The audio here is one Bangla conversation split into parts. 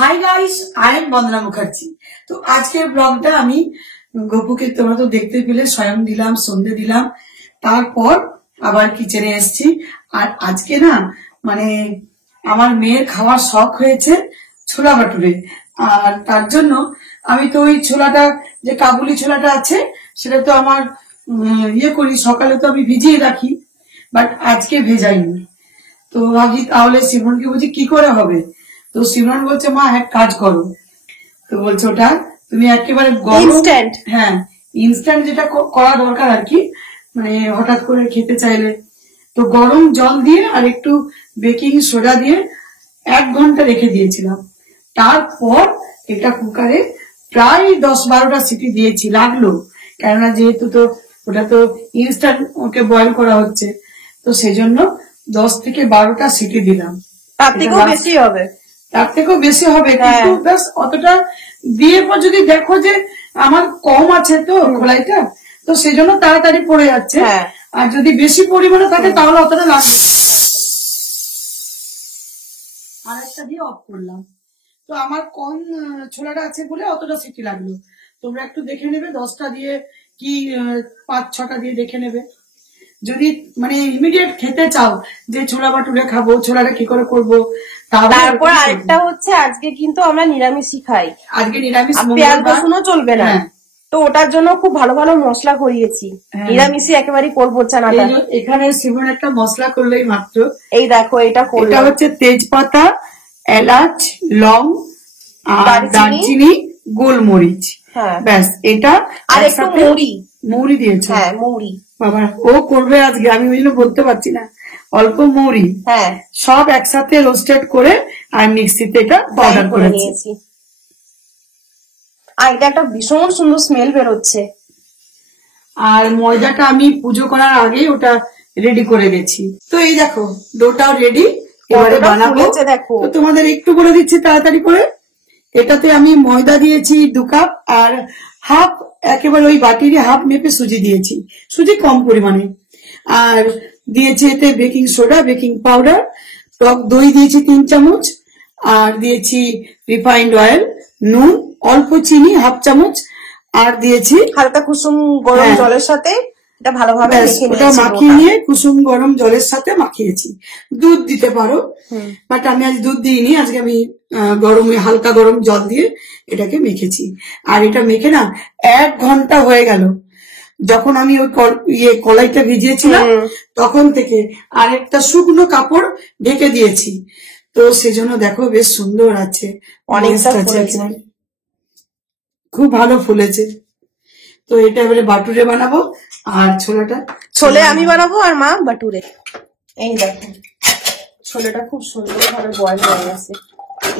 হাই গাইস, আই এম বন্দনা মুখার্জি। তো আজকের ব্লগটা আমি গপুকে তোমরা তো দেখতে পেলে, স্বয়ং দিলাম, সন্ধে দিলাম, তারপর আবার কিচেনে এসছি। আর আজকে না মানে আমার মেয়ের খাওয়ার শখ হয়েছে ছোলা বাটুরে। আর তার জন্য আমি তো ওই ছোলাটা, যে কাবুলি ছোলাটা আছে, সেটা তো আমার ইয়ে করি, সকালে তো আমি ভিজিয়ে রাখি, বাট আজকে ভেজাইনি। তো ভাবছি তাহলে সিমরনকে বলছি কি করে হবে। তো সিমরন বলছে মা এক কাজ করো। তো বলছে ওটা তুমি একেবারে ইনস্ট্যান্ট, হ্যাঁ ইনস্ট্যান্ট যেটা করা দরকার আর কি, মানে হঠাৎ করে খেতে চাইলে। তো গরম জল দিয়ে আর একটু বেকিং সোডা দিয়ে 1 ঘন্টা রেখে দিয়েছিলাম। তারপর এটা কুকারে প্রায় 10-12টা সিটি দিয়েছি, লাগলো, কেননা যেহেতু তো ওটা তো ইনস্ট্যান্ট ওকে বয়েল করা হচ্ছে, তো সেজন্য 10 থেকে 12টা সিটি দিলাম। তার থেকেও বেশি হবে, তার থেকেও বেশি হবে, কিন্তু ব্যাস অতটা দিয়ে পর যদি দেখো যে আমার কম আছে তো কড়াইটা, তো সেজন্য তাড়াতাড়ি পড়ে যাচ্ছে। আর যদি বেশি পরিমাণে থাকে তাহলে অতটা লাগবে। আর একটা দিয়ে অফ করলাম। তো আমার কম ছোলাটা আছে বলে অতটা সিটি লাগলো। তোমরা একটু দেখে নেবে 10টা দিয়ে কি 5-6টা দিয়ে দেখে নেবে। যদি মানে ইমিডিয়েট খেতে চাও যে ছোলা বাটুরে খাবো, ছোলাটা কি করে করবো। তারপর আরেকটা হচ্ছে আজকে কিন্তু আমরা নিরামিষই খাই, আজকে নিরামিষ, পেঁয়াজ রসুনও চলবে না। তো ওটার জন্য খুব ভালো ভালো মশলা করিয়েছি, নিরামিষই একেবারেই করবো চানাটা। এখানে সিমন একটা মশলা করলেই মাত্র, এই দেখো এটা হচ্ছে তেজপাতা, এলাচ, লং, দারচিনি, গোলমরিচ, ব্যাস এটা। আর একটু মৌরি দিয়েছে। হ্যাঁ মৌরি, বাবা ও করবে আজকে, আমি ওই জন্য বলতে পারছি না। অল্প মৌরি সব একসাথে রোস্টেড করে আর মিক্সিতে এটা পাউডার করে নিয়েছি। আর এটা একটা ভীষণ সুন্দর স্মেল বেরোচ্ছে। আর ময়দাটা আমি পুজো করার আগে ওটা রেডি করে গেছি। তো এই দেখো ডোটাও রেডি, এবারে বানাবো। দেখো তোমাদের একটু বলে দিচ্ছি তাড়াতাড়ি করে। এটাতে আমি ময়দা দিয়েছি 2 কাপ, আর হাফ, একেবারে ওই বাটির হাফ মেপে সুজি দিয়েছি, সুজি কম পরিমাণে। আর দিয়েছি এতে বেকিং সোডা, বেকিং পাউডার, টক দই দিয়েছি 3 চামচ, আর দিয়েছি রিফাইন্ড অয়েল, নুন, অল্প চিনি 1/2 চামচ, আর দিয়েছি হালকা কুসুম গরম জলের সাথে এটা ভালোভাবে মাখিয়ে নিয়ে কুসুম গরম জলের সাথে মাখিয়েছি। দুধ দিতে পারো, বাট আমি আজ দুধ দিইনি, আজকে আমি হালকা গরম জল দিয়ে এটাকে মেখেছি। আর এটা মেখে না 1 ঘন্টা হয়ে গেল। যখন আমি ওই কলাইটা ভিজিয়েছিলাম তখন থেকে আর একটা শুকনো কাপড় ঢেকে দিয়েছি। তো সেজন্য দেখো বেশ সুন্দর আছে, খুব ভালো ফুলেছে। তো এটা এবারে বাটুরে বানাবো, আর ছোলে আমি বানাবো আর মা বাটুরে। এই দেখো ছোলেটা খুব সুন্দর ভাবে বয়েল হয়ে গেছে,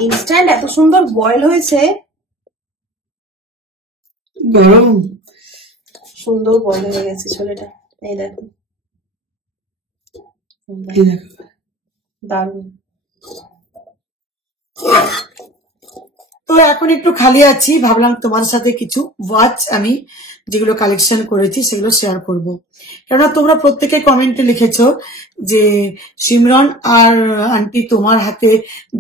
ইনস্ট্যান্ট এত সুন্দর বয়েল হয়েছে, গরম সুন্দর বয়েল হয়ে গেছে ছোলেটা। এই দেখো দারুণ। তো এখন একটু খালি আছি, ভাবলাম তোমার সাথে কিছু ওয়াচ আমি যেগুলো কালেকশন করেছি সেগুলো শেয়ার করব। কেননা তোমরা প্রত্যেকে কমেন্টে লিখেছো যে সিমরন আর আন্টি তোমার হাতে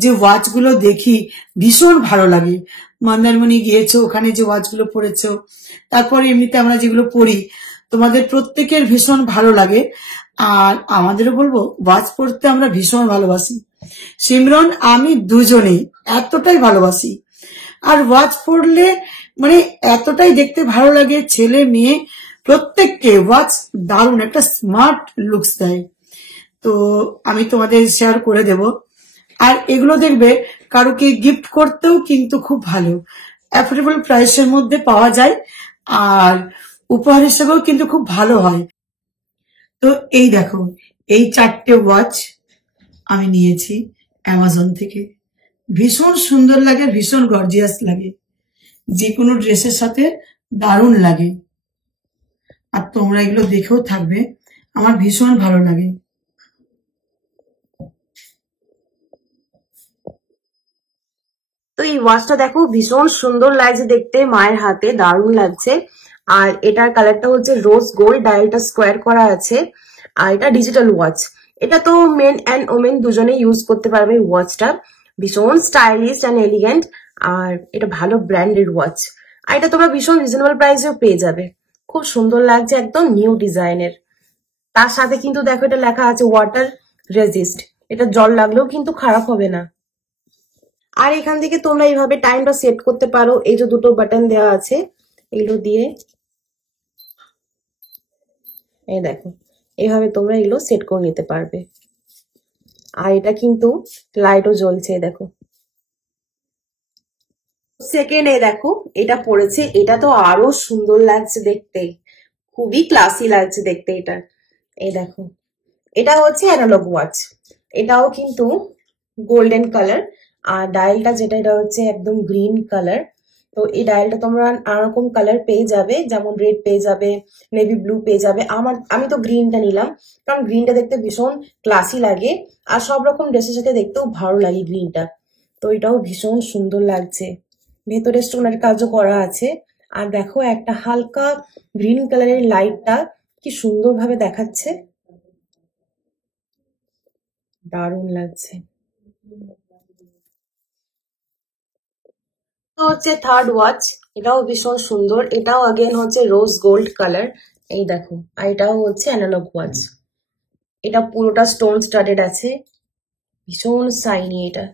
যে ওয়াচ গুলো দেখি ভীষণ ভালো লাগে। মন্দারমণি গিয়েছো, ওখানে যে ওয়াচ গুলো পরেছো, তারপরে এমনিতে আমরা যেগুলো পরি, তোমাদের প্রত্যেকের ভীষণ ভালো লাগে। আর আমাদেরও বলবো ওয়াচ পরতে আমরা ভীষণ ভালোবাসি। সিমরন আমি দুজনেই এতটাই ভালোবাসি। আর ওয়াচ পরলে মানে এতটাই দেখতে ভালো লাগে, ছেলে মেয়ে প্রত্যেককে ওয়াচ দারুণ একটা স্মার্ট লুকস দেয়। তো আমি তোমাদের শেয়ার করে দেব। আর এগুলো দেখবে কারোকে গিফট করতেও কিন্তু খুব ভালো, অ্যাফোর্ডেবল প্রাইসের মধ্যে পাওয়া যায়, আর উপহার হিসেবেও কিন্তু খুব ভালো হয়। তো এই দেখো এই 4টে ওয়াচ আমি নিয়েছি অ্যামাজন থেকে, ভীষণ সুন্দর লাগে, ভীষণ গর্জিয়াস লাগে, যে কোনো ড্রেসের সাথে দারুণ লাগে। আর তোমরা এগুলো দেখেও থাকবে, আমার ভীষণ ভালো লাগে। তো এই ওয়াচটা দেখো ভীষণ সুন্দর লাগছে দেখতে, মায়ের হাতে দারুণ লাগছে। আর এটার কালারটা হচ্ছে রোজ গোল্ড, ডায়ালটা স্কোয়ার করা আছে। আর এটা ডিজিটাল ওয়াচ, এটা তো মেন অ্যান্ড ওমেন দুজনে ইউজ করতে পারবে ওয়াচটা। ভীষণ স্টাইলিশ অ্যান্ড এলিগেন্ট, আর এটা ভালো ব্র্যান্ডেড ওয়াচ। আর এটা তোমরা ভীষণ রিজনেবল প্রাইসেও পেয়ে যাবে। খুব সুন্দর লাগছে, একদম নিউ ডিজাইনের। তার সাথে কিন্তু দেখো এটা লেখা আছে ওয়াটার রেজিস্ট, এটা জল লাগলেও কিন্তু খারাপ হবে না। আর এখান থেকে তোমরা এইভাবে টাইমটা সেট করতে পারো। এই যে দুটো বাটন দেওয়া আছে, এগুলো দিয়ে এই দেখো এইভাবে তোমরা এগুলো সেট করে নিতে পারবে। আর এটা কিন্তু লাইটও জ্বলছে, দেখো। সেকেন্ড দেখো এটা পড়েছে, এটা তো আরো সুন্দর লাগছে দেখতে, খুবই ক্লাসি লাগছে দেখতে এটা। এই দেখো এটা হচ্ছে অ্যানালগ ওয়াচ, এটাও কিন্তু গোল্ডেন কালার, আর ডায়ালটা যেটা এটা হচ্ছে একদম গ্রিন কালার। তো এই ডায়ালটা তোমরা নানারকম কালার পেয়ে যাবে, যেমন রেড পেয়ে যাবে, নেভি ব্লু পেয়ে যাবে। আমি তো গ্রিনটা নিলাম, কারণ গ্রিনটা দেখতে ভীষণ ক্লাসি লাগে, আর সব রকম ড্রেসের সাথে দেখতেও ভালো লাগে গ্রিনটা। তো এটাও ভীষণ সুন্দর লাগছে, ভেতরে স্টোনের কাজও করা আছে। আর দেখো একটা হালকা গ্রিন কালারের লাইটটা কি সুন্দর ভাবে দেখাচ্ছে, দারুণ লাগছে। তো হচ্ছে থার্ড ওয়াচ, এটাও ভীষণ সুন্দর, এটাও अगेन হচ্ছে রোজ গোল্ড কালার। এই দেখো, আর এটাও হচ্ছে অ্যানালগ ওয়াচ, এটা পুরোটা স্টোন স্টাডেড আছে, ভীষণ শাইনি এটা।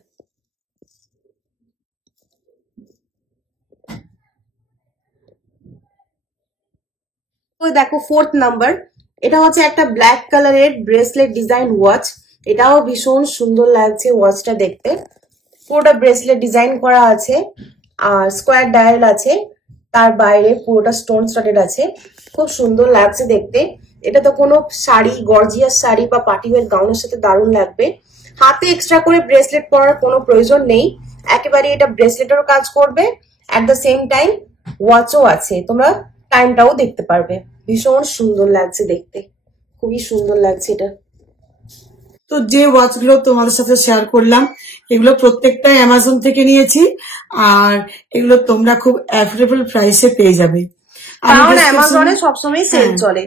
তো দেখো ফোর্থ নাম্বার, এটা হচ্ছে একটা ব্ল্যাক কালারের ব্রেসলেট ডিজাইন ওয়াচ, এটাও ভীষণ সুন্দর লাগছে ওয়াচটা দেখতে। পুরোটা ব্রেসলেট ডিজাইন করা আছে, আর স্কোয়ার ডায়াল আছে, তার বাইরে পুরোটা স্টোন স্টাডেড আছে, খুব সুন্দর লাগছে দেখতে। এটা তো কোনো শাড়ি, গর্জিয়াস শাড়ি বা পার্টিওয়ার গাউনের সাথে দারুণ লাগবে। হাতে এক্সট্রা করে ব্রেসলেট পরার কোনো প্রয়োজন নেই, একেবারে এটা ব্রেসলেটেরও কাজ করবে, অ্যাট দ্য সেম টাইম ওয়াচও আছে, তোমরা টাইমটাও দেখতে পারবে। ভীষণ সুন্দর লাগছে দেখতে, খুবই সুন্দর লাগছে এটা। তো যে ওয়াচগুলো তোমাদের সাথে শেয়ার করলাম, এগুলো প্রত্যেকটাই অ্যামাজন থেকে নিয়েছি, আর এগুলো তোমরা খুব অ্যাফোর্ডেবল প্রাইসে পেয়ে যাবে। কারণ অ্যামাজনে সবসময় সেল চলে,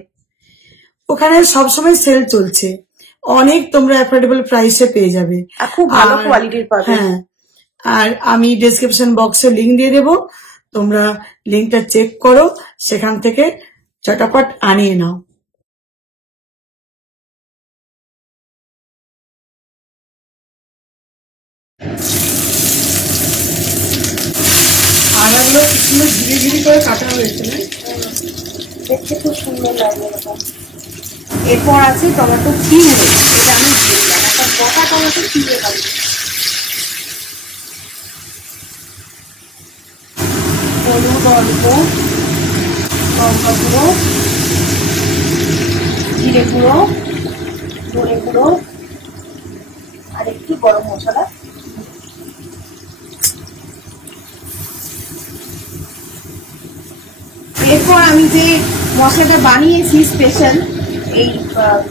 ওখানে সবসময় সেল চলছে, অনেক তোমরা অ্যাফোর্ডেবল প্রাইসে পেয়ে যাবে, খুব ভালো কোয়ালিটির পাবে। হ্যাঁ, আর আমি ডেসক্রিপশন বক্সে লিঙ্ক দিয়ে দেবো, তোমরা লিঙ্কটা চেক করো, সেখান থেকে চটাপট আনিয়ে নাও। আদাগুলো সুন্দর ঝিরি ঝিরি করে কাটা হয়েছে, দেখতে খুব সুন্দর লাগে এরকম। এরপর আছে টমেটো পিউরি, এটা আমি দিয়ে দিলাম, একটা গোটা টমেটো পিউরি পাবো। হলুদ অল্প, লঙ্কা গুঁড়ো, জিরে গুঁড়ো, ধনে গুঁড়ো, আর একটু গরম মশলা। এরপর আমি যে মশলাটা বানিয়েছি স্পেশাল, এই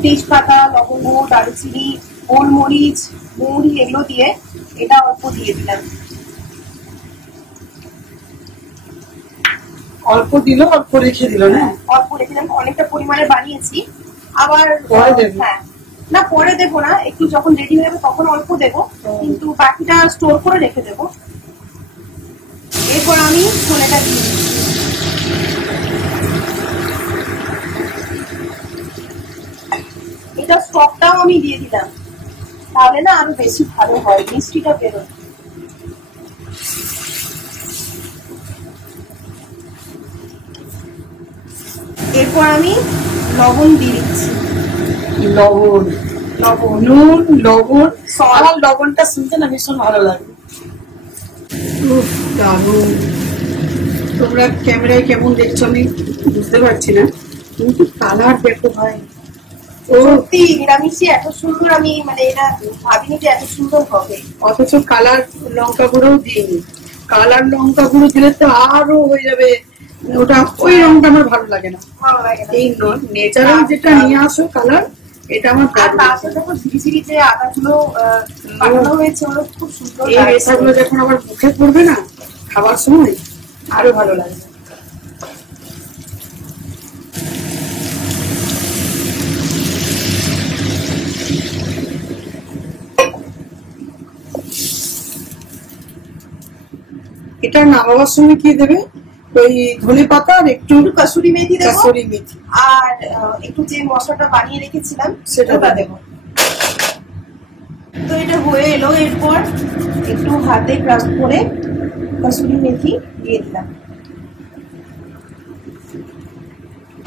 তেজপাতা, লবঙ্গ, দারুচিনি, গোলমরিচ, মৌরি এগুলো দিয়ে এটা অল্প দিয়ে দিলাম। অল্প দিল, অল্প রেখে দিল না? অল্প রেখে দিলাম, অনেকটা পরিমাণে বানিয়েছি, আবার হ্যাঁ না পরে দেবো না, একটু যখন রেডি হয়ে যাবে তখন অল্প দেবো, কিন্তু বাকিটা স্টোর করে রেখে দেবো। এরপর আমি ছোলাটা দিয়ে দিচ্ছি। এটা স্টকটাও আমি দিয়ে দিলাম, তাহলে না আরো বেশি ভালো হয়, মিষ্টিটা বেরোয়। এরপর আমি লবণ দিয়ে দিচ্ছি, লবণ, নুন, লবণ, আমার লবণটা শুনতে না ভীষণ ভালো লাগে। দারুণ, তোমরা ক্যামেরায় কেমন দেখছো আমি বুঝতে পারছি না, কিন্তু কালার দেখো ভাই, সত্যি নিরামিষে এত সুন্দর, আমি মানে এটা ভাবিনি যে এত সুন্দর হবে। অথচ কালার লঙ্কা গুঁড়ো দিইনি, কালার লঙ্কা গুঁড়ো দিলে তো আরো হয়ে যাবে, ওটা ওই রংটা আমার ভালো লাগে না। এই নেচারাল যেটা নিয়ে আসো কালার, এটা আমার আর তার সাথে দেখো ঝিরি ঝিরি যে আদাগুলো পাঠানো হয়েছে, ওগুলো খুব সুন্দর। এই রেশাগুলো যখন আবার মুখে পড়বে না খাবার সময়, আরো ভালো লাগবে। এটা নামাবার সময় কি দেবে? ওই ধনে পাতা আর একটু একটু কাসুরি মেথি দেবো, কাসুরি মেথি, আর একটু যে মশলাটা বানিয়ে রেখেছিলাম সেটা সেটা দেবো। তো এটা হয়ে এলো, এরপর একটু হাতে ক্রাশ করে কাসুরি মেথি দিয়ে দিলাম,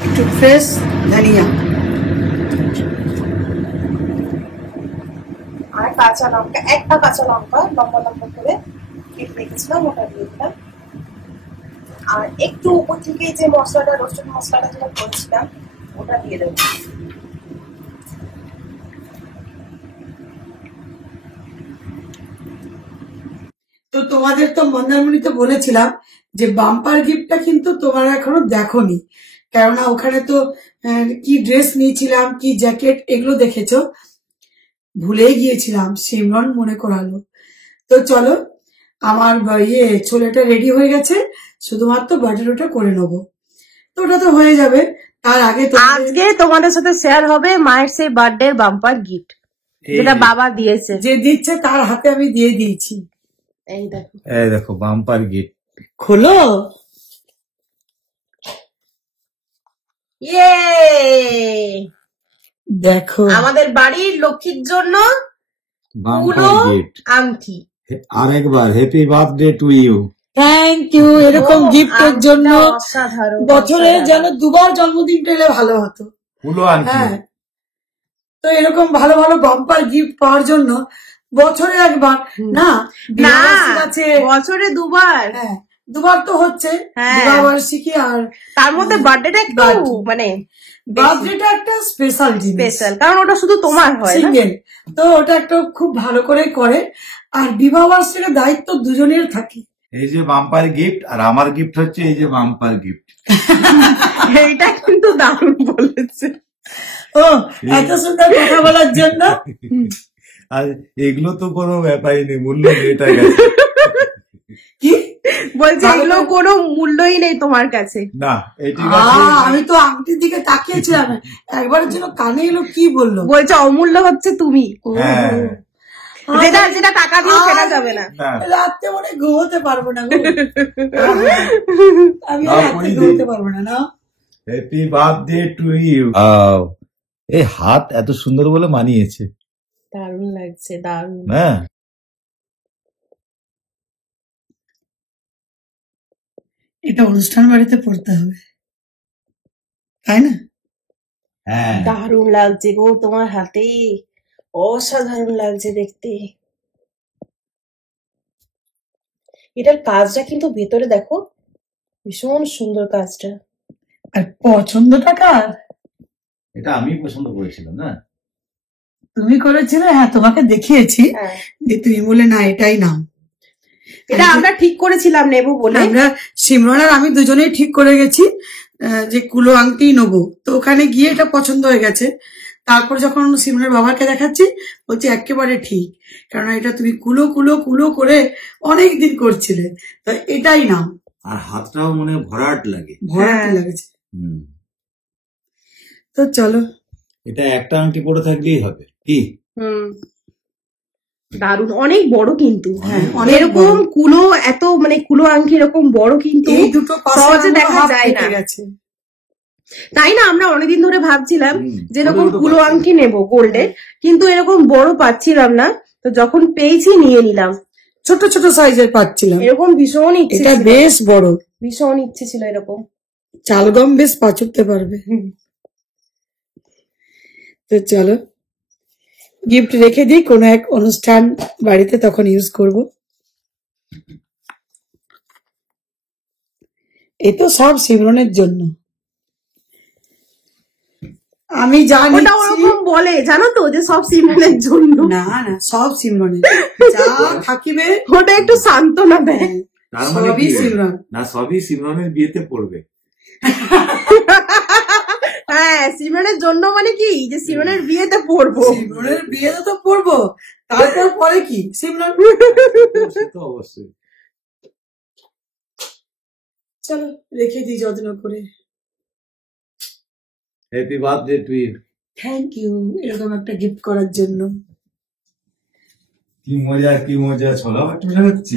একটু ফ্রেশ ধনিয়া, আর কাঁচা লঙ্কা, একটা কাঁচা লঙ্কা লম্বা লম্বা করে কেটে রেখেছিলাম ওটা দিয়ে দিলাম, আর একটু উপর থেকে যে মশলাটা, রসুন মশলাটা যেটা করেছিলাম ওটা দিয়ে দেবো। তো তোমাদের তো মন্দারমণিতে বলেছিলাম যে বাম্পার গিফটটা কিন্তু তোমরা এখনো দেখোনি, কেননা ওখানে তো কি ড্রেস নিয়েছিলাম, কি জ্যাকেট, এগুলো দেখেছো। ভুলেই গিয়েছিলাম, সিমরন মনে করালো। তো চলো, আমার ছোলেটা রেডি হয়ে গেছে, শুধুমাত্র বাটারটা করে নেবো। তো ওটা তো হয়ে যাবে। তার আগে আজকে তোমাদের সাথে শেয়ার হবে মায়ের সেই বার্থডে বাম্পার গিফট, যেটা বাবা দিয়েছে। যে দিচ্ছে তার হাতে আমি দিয়ে দিয়েছি। এই দেখো, এই দেখো বাম্পার গিফট। খোলো। ইয়ে, দেখো আমাদের বাড়ির লক্ষ্মীর জন্য পুরো বাম্পার গিফট। আংটি। আরেকবার happy birthday to you. Thank you. এরকম গিফটের জন্য অসাধারণ, বছরে যেন দুবার জন্মদিন পেলে ভালো হতো। ফুলো আংটি। হ্যাঁ, তো এরকম ভালো ভালো বাম্পার গিফট পাওয়ার জন্য বছরে একবার না, না, বিবাহবার্ষিকী আছে, বছরে দুবার। হ্যাঁ দুবার তো হচ্ছে, হ্যাঁ। বিবাহবার্ষিকী আর তার মধ্যে বার্থডেটা একটু birthday। মানে বার্থডেটা একটা স্পেশাল জিনিস, স্পেশাল, কারণ ওটা শুধু তোমার হয় না। সিঙ্গেল, তো ওটা একটা খুব ভালো করে করে। আর বিবাহবার্ষিকীর দায়িত্ব দুজনের থাকে। এই যে বাম্পার গিফট, আর আমার গিফট হচ্ছে এই যে বাম্পার গিফট। এইটা কিন্তু দারুণ বলেছে। ও, এত সুন্দর কথা বলার জন্য। আর এগুলো তো কোনো ব্যাপারই নেই, মূল্য নেই এটা গেছে। কি বলছে এগুলো কোনো মূল্যই নেই তোমার কাছে। না এই ঠিক আছে। আমি তো আংটির দিকে তাকিয়েছিলাম, একবারের জন্য কানে এলো কি বললো। বলছে অমূল্য হচ্ছে তুমি, হ্যাঁ। যেটা যেটা টাকা দিয়ে কেনা যাবে না। না। রাতে মনে হয় ঘুমোতে পারবো না গো। আমি আর রাতে ঘুমোতে পারবো না। না, হ্যাপি বার্থডে টু ইউ। এই হাত এত সুন্দর বলে মানিয়েছে। দারুণ লাগছে, দারুণ। হ্যাঁ, এটা অনুষ্ঠান বাড়িতে পড়তে হবে, তাই না? হ্যাঁ। দারুণ লাগছে গো তোমার হাতে, অসাধারণ লাগছে দেখতে। এটার কাজটা কিন্তু ভেতরে দেখো, ভীষণ সুন্দর কাজটা। আর পছন্দটা কার? এটা আমি পছন্দ করেছিলাম না। তুমি করেছিলে? হ্যাঁ, তোমাকে দেখিয়েছি হ্যাঁ, যে তুমি বলে না এটাই নাও। এটা আমরা ঠিক করেছিলাম নেবো বলে। আমরা সিমরন আর আমি দুজনেই ঠিক করে গেছি যে কুলো আংটি নেবো। তো ওখানে গিয়ে এটা পছন্দ হয়ে গেছে। তারপর যখন সিমরনের বাবাকে দেখাচ্ছি, বলছি একেবারে ঠিক, কারণ এটা তুমি কুলো কুলো কুলো করে অনেক দিন করছিলে, তো এটাই নাও। আর হাতটাও মনে ভরাট লাগে। ভরাতে লাগছে। হুম। তো চলো, এটা একটা আংটি পরে থাকলেই হবে কি? হুম, দারুণ, অনেক বড় কিন্তু। হ্যাঁ, অনেক এরকম বড়। কুলো, এত মানে কুলো আংটি এরকম বড় কিন্তু এই দুটো পাশে সহজে আমার দেখা হাত যায় কেটে না। গেছে। তাই না, আমরা অনেকদিন ধরে ভাবছিলাম হুম, যে এরকম ছোট ছোট কুলো পাচ্ছি। আংটি নেবো গোল্ডের, কিন্তু এরকম বড় পাচ্ছিলাম না। তো যখন পেয়েছি নিয়ে নিলাম। ছোট ছোট সাইজের পাচ্ছিলাম, এরকম ভীষণ ইচ্ছে এটা ছিল, বেশ বড়। ভীষণ ইচ্ছে ছিল এরকম। চালগম বেশ পাচুরতে পারবে। তো চলো, গিফট রেখে দিই, কোনো এক অনুষ্ঠান বাড়িতে তখন ইউজ করব। এ তো সব সিমরনের জন্য। আমি জানি ওটা ওরকম বলে জানো তো, যে সব সিমরনের জন্য। না না, সব সিমরনের, যা থাকিবে ওটা একটু সান্ত্বনা দেয়। তার মানে সবই কি? সিমরন। না, সবই সিমরনের বিয়েতে পড়বে। হ্যাঁ, সিমরনের জন্য মানে কি, যে সিমরনের বিয়েতে পড়বো। সিমরনের বিয়েতে তো পড়বো, তারপর পরে কি সিমরন। সে তো অবশ্যই। চলো রেখে দিই যত্ন করে। Happy birthday to you. Thank you এরকম একটা গিফট করার জন্য। কি মজা, কি মজা, ছলা হচ্ছে।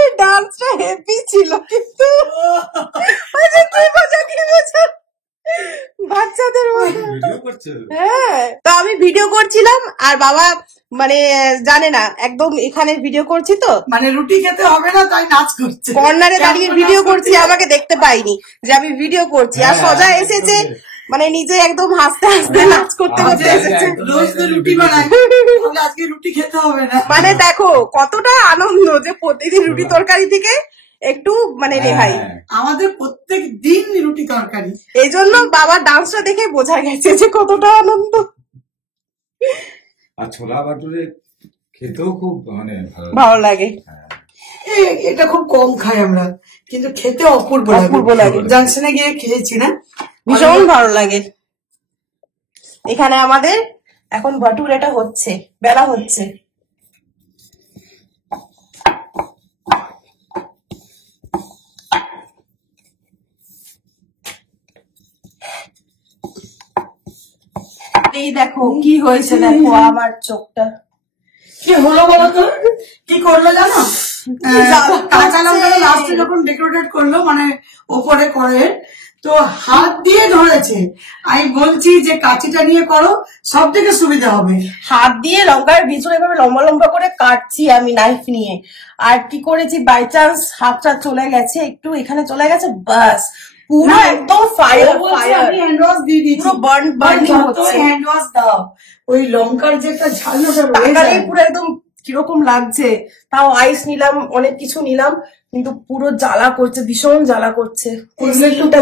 এই ডান্সটা হেভি ছিল কিন্তু ওই যে কি মজা বাচ্চাদের মতো। হ্যাঁ, তো আমি ভিডিও করছিলাম আর বাবা মানে জানে না, একদম এখানে ভিডিও করছি তো মানে রুটি খেতে হবে না তাই নাচ করছে, কর্নারে দাঁড়িয়ে ভিডিও করছি, আমাকে দেখতে পাইনি যে আমি ভিডিও করছি। আর সজা এসেছে মানে নিজে একদম হাসতে হাসতে নাচ করতে করতে এসেছে। রোজ তো রুটি বানাই, আজকে রুটি খেতে হবে না। মানে দেখো কতটা আনন্দ যে প্রতিদিন রুটি তরকারি থেকে একটু মানে রেহাই। আমাদের প্রত্যেক দিন রুটি তরকারি, এই জন্য বাবার ডান্সটা দেখে বোঝা গেছে যে কতটা আনন্দ। আর ছোলা বাটুরে খেতেও খুব মানে ভালো লাগে। এটা খুব কম খাই আমরা, কিন্তু খেতে অপূর্ব লাগে। জাংশনে গিয়ে খেয়েছি না, ভীষণ ভালো লাগে। এখানে আমাদের এখন বাটুরেটা হচ্ছে, বেলা হচ্ছে। এই দেখো কি হয়েছে, দেখো আমার চোখটা কি হলো বলো তো, কি করলো জানো? কাঁচা লঙ্কা লাস্টে যখন ডেকোরেট করলো মানে ওপরে করে, তো হাত দিয়ে ধরেছে। আমি বলছি যে কাঁচিটা নিয়ে করো, সব থেকে সুবিধা হবে। হাত দিয়ে লঙ্কার ভিতরে এভাবে লম্বা লম্বা করে কাটছি আমি নাইফ নিয়ে, আর কি করেছি বাই চান্স হাতটা চলে গেছে, একটু এখানে চলে গেছে, বাস পুরো একদম ফায়ার ফায়ার। আমি হ্যান্ড ওয়াশ দিয়ে দিয়েছি, পুরো বার্নিং হচ্ছে। হ্যান্ড ওয়াশ দাও, ওই লঙ্কার যে একটা ঝাল পুরো একদম কিরকম লাগছে। তাও আইস নিলাম, অনেক কিছু নিলাম, কিন্তু পুরো জ্বালা করছে, ভীষণ জ্বালা করছে,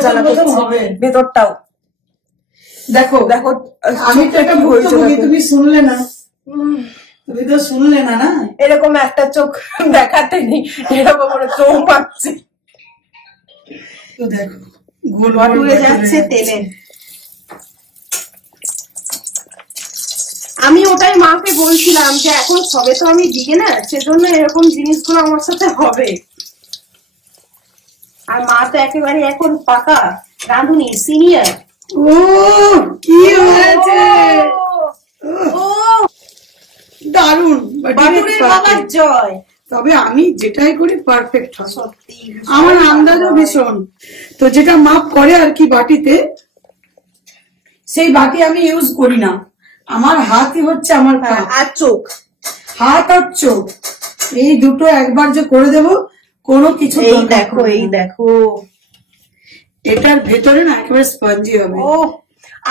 জ্বালা করছে ভেতরটাও। দেখো দেখো, আমি তো এটা ভুক্তভোগী, তুমি শুনলে না, তুমি তো শুনলে না। না এরকম একটা চোখ দেখাতে নেই, এরকম করে চোখ পাচ্ছে। তো দেখো গোল উড়ে যাচ্ছে তেলে। আমি ওটাই মাকে বলছিলাম যে এখন সবে তো আমি বিগিনার, সেজন্য এরকম জিনিসগুলো আমার সাথে হবে। আর মা তো একেবারে এখন পাকা রাঁধুনি, সিনিয়র। ও কি হয়েছে, দারুন বাটুরের বাবার জয়। তবে আমি যেটাই করি পারফেক্ট হয়, সত্যি আমার আন্দাজও ভীষণ। তো যেটা মাপ করে আর কি বাটিতে, সেই বাটি আমি ইউজ করি না। আমার হাতই হচ্ছে আমার আর চোখ, হাত আর চোখ, এই দুটো একবার যে করে দেব কোনো কিছু। এই দেখো এই দেখো, এটার ভেতরে না একেবারে স্পঞ্জি হবে। ও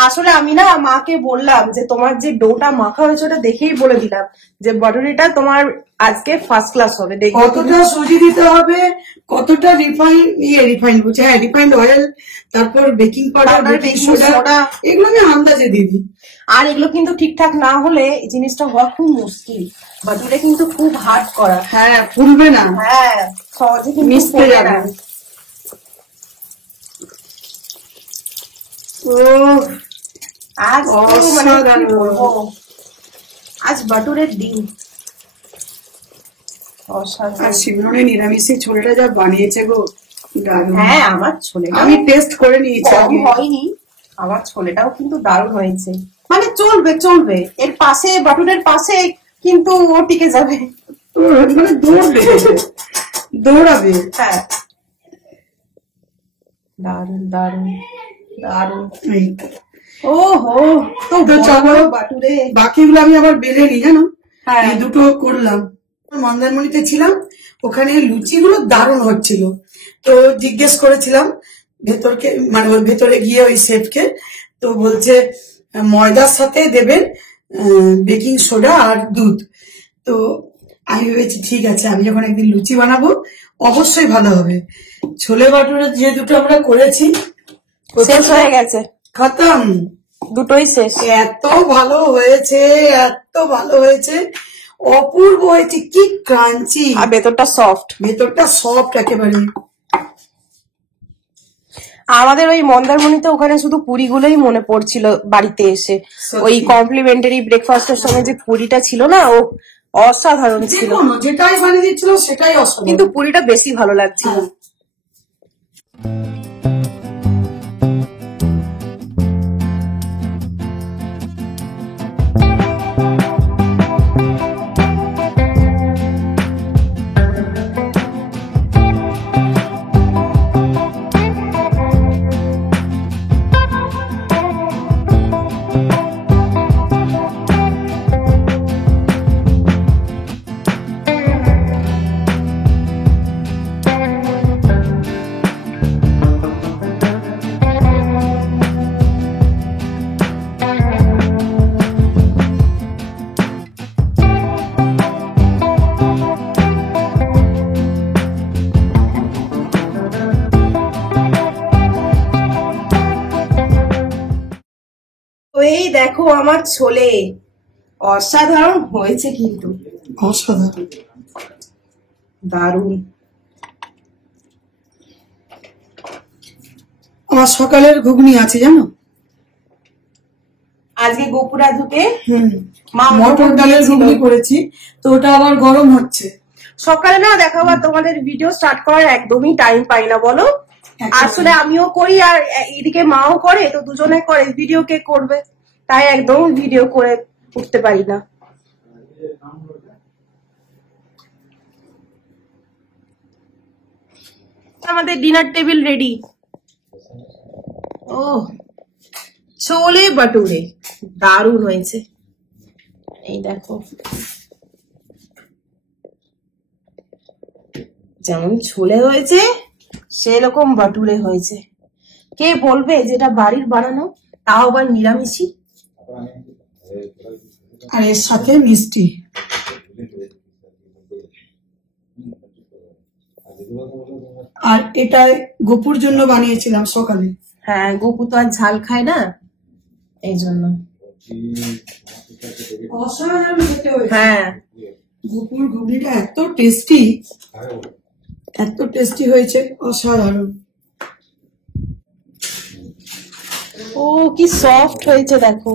আসলে আমি না মাকে বললাম যে তোমার যে ডোটা মাখা হয়েছে ওটা দেখেই বলে দিলাম যে বাটুরিটা তোমার আজকে ফার্স্ট ক্লাস হবে। কতটা সুজি দিতে হবে, কতটা রিফাইন্ড অয়েল, তারপর বেকিং পাউডার, বেকিং সোডা, এগুলো আমি আন্দাজে দিয়ে দিই। আর এগুলো কিন্তু ঠিকঠাক না হলে এই জিনিসটা হওয়া খুব মুশকিল। বাটুরে কিন্তু খুব হার্ড করা। হ্যাঁ, ফুলবে না। হ্যাঁ, সহজে কিন্তু মিশতে যাবে। ও আজ আজ বাটুরের দিন। আর শিবরনে নিরামিষে ছোলেটা যা বানিয়েছে গো, দারুণ। হ্যাঁ, আমার ছোলে আমি টেস্ট করে নিয়েছি, হয়নি, আমার ছোলেটাও কিন্তু দারুণ হয়েছে। মানে চলবে চলবে, এর পাশে বাটুরের পাশে কিন্তু ও টিকে যাবে, মানে দৌড়াবে। হ্যাঁ, দারুণ দারুণ দারুণ। ও হো, তো চলো বাটুরে বাকিগুলো আমি আবার বেলে নি, জানো। হ্যাঁ, এই দুটো করলাম। মন্দারমণিতে ছিলাম, ওখানে লুচিগুলো দারুণ হচ্ছিল। তো জিজ্ঞেস করেছিলাম ভেতরকে, মানে ওর ভেতরে গিয়ে ওই শেফকে, তো বলছে ময়দার সাথে দেবেন বেকিং সোডা আর দুধ। তো আমি ভেবেছি ঠিক আছে, আমি যখন একদিন লুচি বানাবো অবশ্যই ভালো হবে। ছোলে বাটুরে যে দুটো আমরা করেছি শেষ হয়ে গেছে, খতম, দুটোই শেষ। এত ভালো হয়েছে, এত ভালো হয়েছে, অপূর্ব হয়েছে, কি ক্রাঞ্চি, আর ভেতরটা সফট, ভেতরটা সফট একেবারে। আমাদের ওই মন্দারমণিতে ওখানে শুধু পুরিগুলোই মনে পড়ছিল বাড়িতে এসে। ওই কমপ্লিমেন্টারি ব্রেকফাস্টের সঙ্গে যে পুরিটা ছিল না, ও অসাধারণ ছিল। যেটাই বানিয়ে দিচ্ছিল সেটাই অসাধারণ, কিন্তু পুরিটা বেশি ভালো লাগছিল। দেখো আমার ছোলে, অসাধারণ হয়েছে কিন্তু, অসাধারণ। দারুণ। আমার সকালের ঘুগনি আছে জানো, আজকে গোপুরা ধুতে মা মটর ডালের ঘুগনি করেছি, তো ওটা আবার গরম হচ্ছে। সকালে না দেখাবো, তোমাদের ভিডিও স্টার্ট করার একদমই টাইম পাই না বলো। আসলে আমিও করি আর এদিকে মাও করে, তো দুজনে করে, ভিডিও কে করবে, তাই একদম ভিডিও করে উঠতে পারি না। আমাদের ডিনার টেবিল রেডি। ও ছোলে বাটুরে দারুণ হয়েছে, এই দেখো যেমন ছোলে হয়েছে সেরকম বাটুরে হয়েছে। কে বলবে যেটা বাড়ির বানানো, তাও আবার নিরামিষই। আর এর সাথে মিষ্টি। আর এটা গোপুর জন্য বানিয়েছিলাম সকালে। হ্যাঁ, গোপু তো আর ঝাল খায় না, এই জন্য। অসাধারণ খেতে হয়েছে। হ্যাঁ, গোপুর ঘুগনিটা এত টেস্টি, এত টেস্টি হয়েছে, অসাধারণ। ও কি সফট হয়েছে দেখো,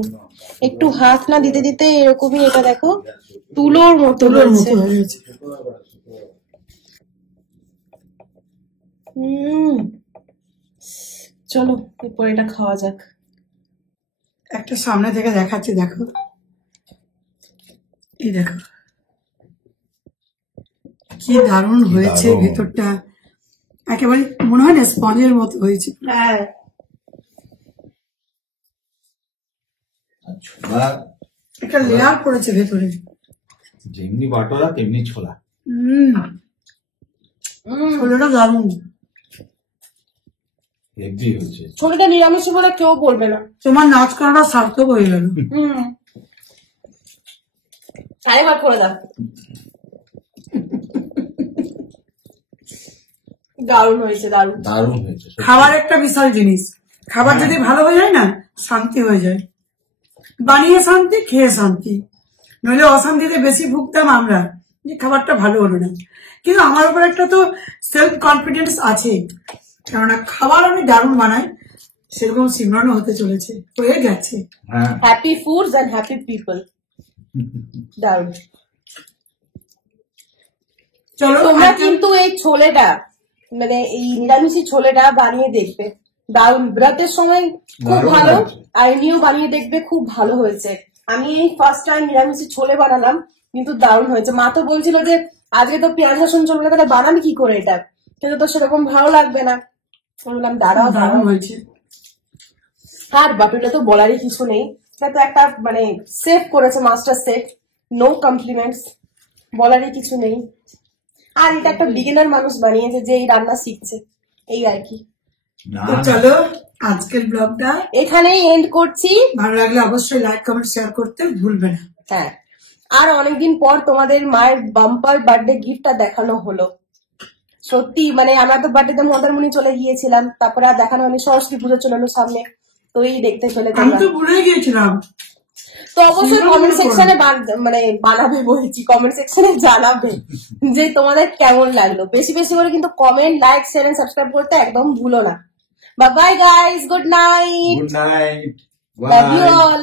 একটু হাত না দিতে দিতে এরকমই, এটা দেখো তুলোর মতো তুলোর হয়েছে। মতো হয়ে গেছে। চলো এরপর এটা খাওয়া যাক। একটা সামনে থেকে দেখাচ্ছি, দেখো, এই দেখো কি দারুণ হয়েছে দারুণ। ভেতরটা, একেবারে মনে হয় না স্পঞ্জের মতো হয়েছে। হ্যাঁ, আর ছোলা একটা লেয়ার পড়েছে ভেতরে। যেমনি বাটোরা তেমনি ছোলা। ছোলাটা দারুণ। হেভি হয়েছে। ছোটটা নিরামিষ বলে কেউ বলবে না। তোমার নাচ করাটা সার্থক হয়ে গেল। আরে ভাগ করে দাও, দারুণ হয়েছে, দারুণ। দারুণ হয়েছে। খাবার একটা বিশাল জিনিস, খাবার যদি ভালো হয়ে যায় না, শান্তি হয়ে যায়। বানিয়ে শান্তি, খেয়ে শান্তি। নইলে অশান্তিতে বেশি ভুগতাম আমরা, যে খাবারটা ভালো হলো না। কিন্তু আমার উপর একটা তো সেলফ কনফিডেন্স আছে, কেননা খাবার আমি দারুণ বানাই, সেরকম সিমরানও হতে চলেছে, হয়ে গেছে। হ্যাঁ, happy foods and happy people. দারুণ। চলো তোমরা আজকে- কিন্তু এই ছোলেটা, মানে এই নিরামিষি ছোলেটা বানিয়ে দেখবে, দারুণ। ব্রাতের সময় খুব দারুণ ভালো, লাগছে। আর এমনিও বানিয়ে দেখবে, খুব ভালো হয়েছে। আমি এই ফার্স্ট টাইম নিরামিষি ছোলে বানালাম, কিন্তু দারুণ হয়েছে। মা তো বলছিল যে আজকে তো পেঁয়াজ রসুন চলবে না, তাহলে বানাবি কি করে এটা, কিন্তু তো সেরকম ভালো লাগবে না। বললাম দাঁড়াও দারুণ দাঁড়াও। হয়েছে। আর বাটুটা তো বলারই কিছু নেই, এটা তো একটা মানে সেভ করেছে মাস্টার সেফ, নো কমপ্লিমেন্টস, বলারই কিছু নেই। আর এটা একটা বিগিনার মানুষ বানিয়েছে যে এই রান্না শিখছে, এই আর কি। না তো চলো আজকের ব্লগটা এখানেই এন্ড করছি। ভালো লাগলে অবশ্যই লাইক কমেন্ট শেয়ার করতে ভুলবে না। হ্যাঁ, আর অনেকদিন পর তোমাদের মায়ের বাম্পার বার্থডে গিফটটা দেখানো হলো। সত্যি মানে আমরা তো বার্থডেতে মন্দারমণি চলে গিয়েছিলাম, তারপরে আর দেখানো হয়নি, সরস্বতী পুজো চলে এলো সামনে, তো এই দেখতে চলে আমি তোমরা। তো ভুলে গিয়েছিলাম। তো অবশ্যই কমেন্ট সেকশনে মানে বানাবে, বলছি কমেন্ট সেকশনে জানাবে যে তোমাদের কেমন লাগলো। বেশি বেশি করে কিন্তু comment, like, share and subscribe করতে একদম ভুলো না। Bye bye guys, good night, good night, love you all.